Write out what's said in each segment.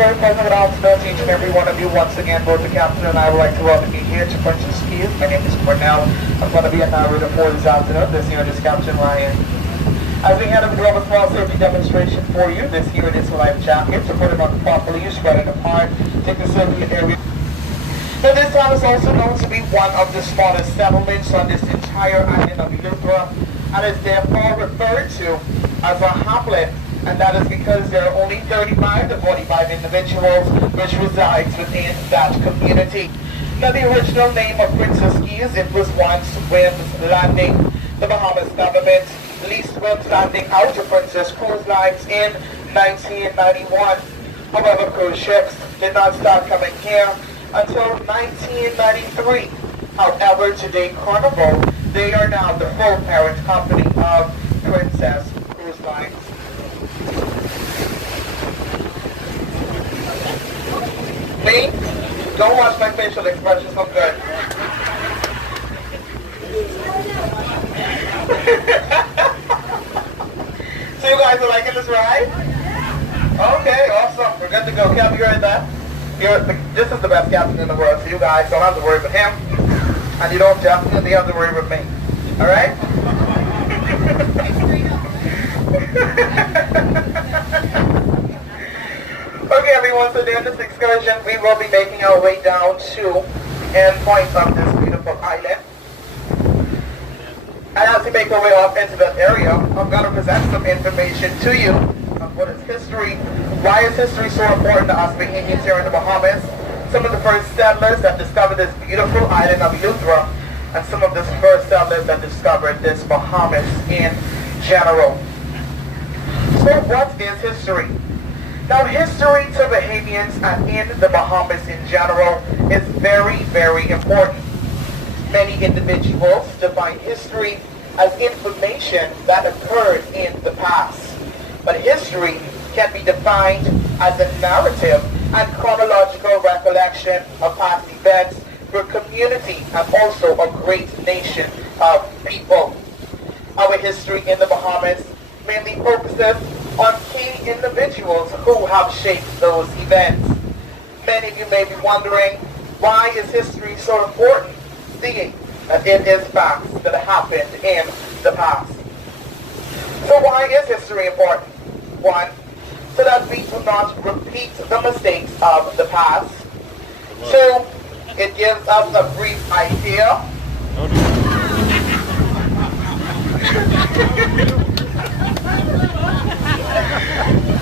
very pleasant good afternoon to each and every one of you. Once again, both the captain and I would like to welcome you here to Princess Cays. My name is Cornell. I'm going to be a narrator for this afternoon. This here is Captain Ryan. As we head up to a small safety demonstration for you, this here is a life jacket. To put it on properly, you spread it apart, take the safety area. Now this town is also known to be one of the smallest settlements on this entire island of Eleuthera, and is therefore referred to as a hamlet. And that is because there are only 35 to 45 individuals which resides within that community. Now the original name of Princess Cays, it was once Whim's Landing. The Bahamas government leased Whim's Landing out to Princess Cruise Lines in 1991. However, cruise ships did not start coming here until 1993. However, today Carnival, they are now the full parent company of Princess Cruise Lines. Me? Don't watch my facial expressions, I'm good. So you guys are liking this ride? Okay, awesome. We're good to go. Cap, you heard that? This is the best captain in the world, so you guys don't have to worry about him. And you don't definitely have to worry about me. Alright? Okay everyone, so during this excursion we will be making our way down to endpoints of this beautiful island. And as we make our way up into that area, I'm going to present some information to you on what is history, why is history so important to us Bahamians here in the Bahamas, some of the first settlers that discovered this beautiful island of Eleuthera, and some of the first settlers that discovered this Bahamas in general. So what is history? Now history to Bahamians and in the Bahamas in general is very, very important. Many individuals define history as information that occurred in the past. But history can be defined as a narrative and chronological recollection of past events for a community and also a great nation of people. Our history in the Bahamas mainly focuses on key individuals who have shaped those events. Many of you may be wondering, why is history so important, seeing that it is facts that happened in the past? So why is history important? One, so that we do not repeat the mistakes of the past. Two, it gives us a brief idea.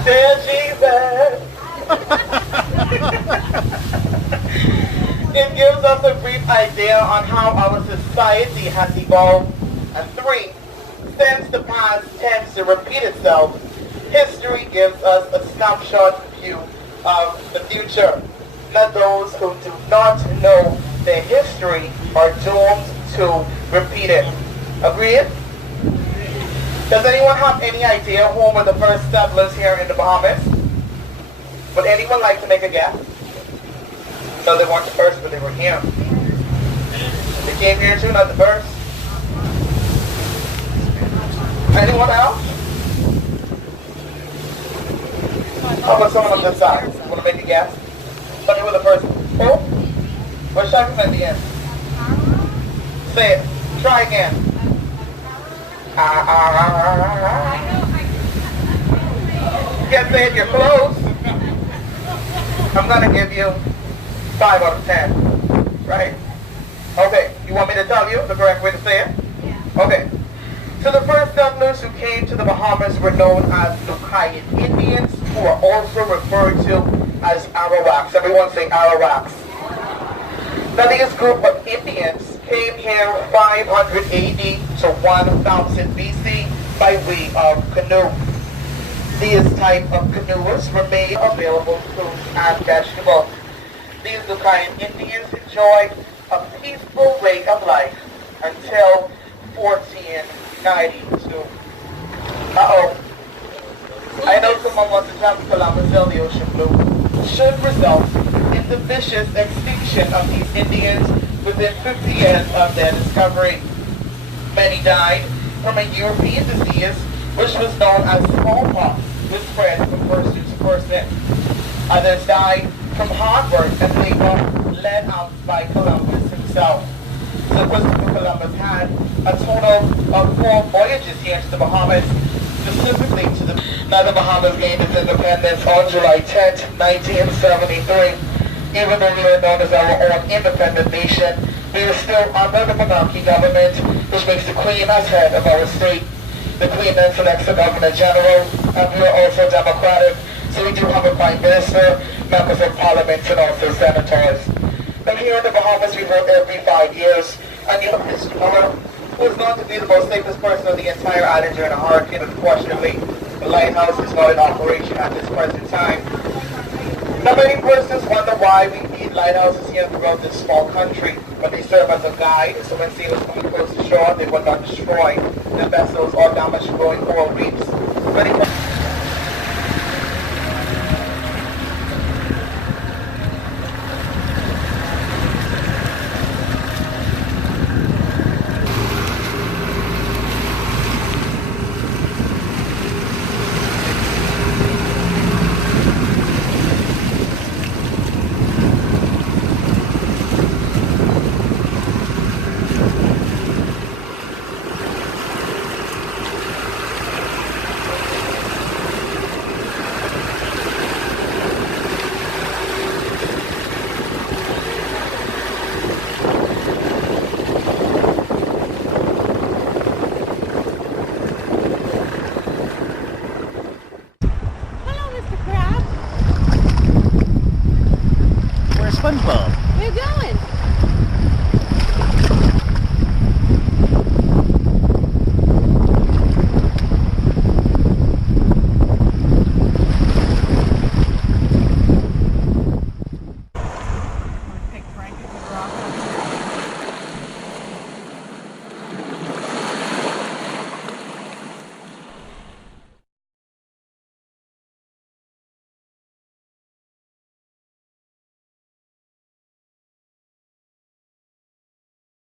Dear Jesus. It gives us a brief idea on how our society has evolved. And three, since the past tends to repeat itself, history gives us a snapshot view of the future. Now those who do not know their history are doomed to repeat it. Agreed? Does anyone have any idea who were the first settlers here in the Bahamas? Would anyone like to make a guess? No, they weren't the first, but they were here. They came here too, not the first. Anyone else? How about someone on this side? Want to make a guess? But they were the first. Who? What's shocking at the end? Say it. Try again. You can't say it, you're close. I'm going to give you 5 out of 10. Right? Okay. You want me to tell you the correct way to say it? Okay. So the first settlers who came to the Bahamas were known as Nukayan Indians, who are also referred to as Arawaks. Everyone say Arawaks. Now this group of Indians came here 500 AD to 1000 BC by way of canoe. These type of canoes were made available to fruit and vegetables. These Nukayan Indians enjoyed a peaceful way of life until 1492. Uh-oh. I know someone wants to travel to Columbus, sail the ocean blue. Should result in the vicious extinction of these Indians within 50 years of their discovery. Many died from a European disease which was known as smallpox, which spread from person to person. A Others died from hard work and labor led out by Columbus himself. So Christopher Columbus had a total of 4 voyages here to the Bahamas, specifically to the... Now the Bahamas gained its independence on July 10th, 1973. Even though we are known as our own independent nation, we are still under the monarchy government, which makes the Queen as head of our state. The Queen then selects the Governor General, and we are also democratic, so we do have a Prime Minister, members of Parliament, and also senators. Now here in the Bahamas, we vote every 5 years, and you have this Miller, who is known to be the most safest person on the entire island during a hurricane. Unfortunately, the lighthouse is not in operation at this present time. Now many persons wonder why we need lighthouses here throughout this small country, but they serve as a guide, so when sailors come close to shore, they will not destroy the vessels or damage growing coral reefs. Many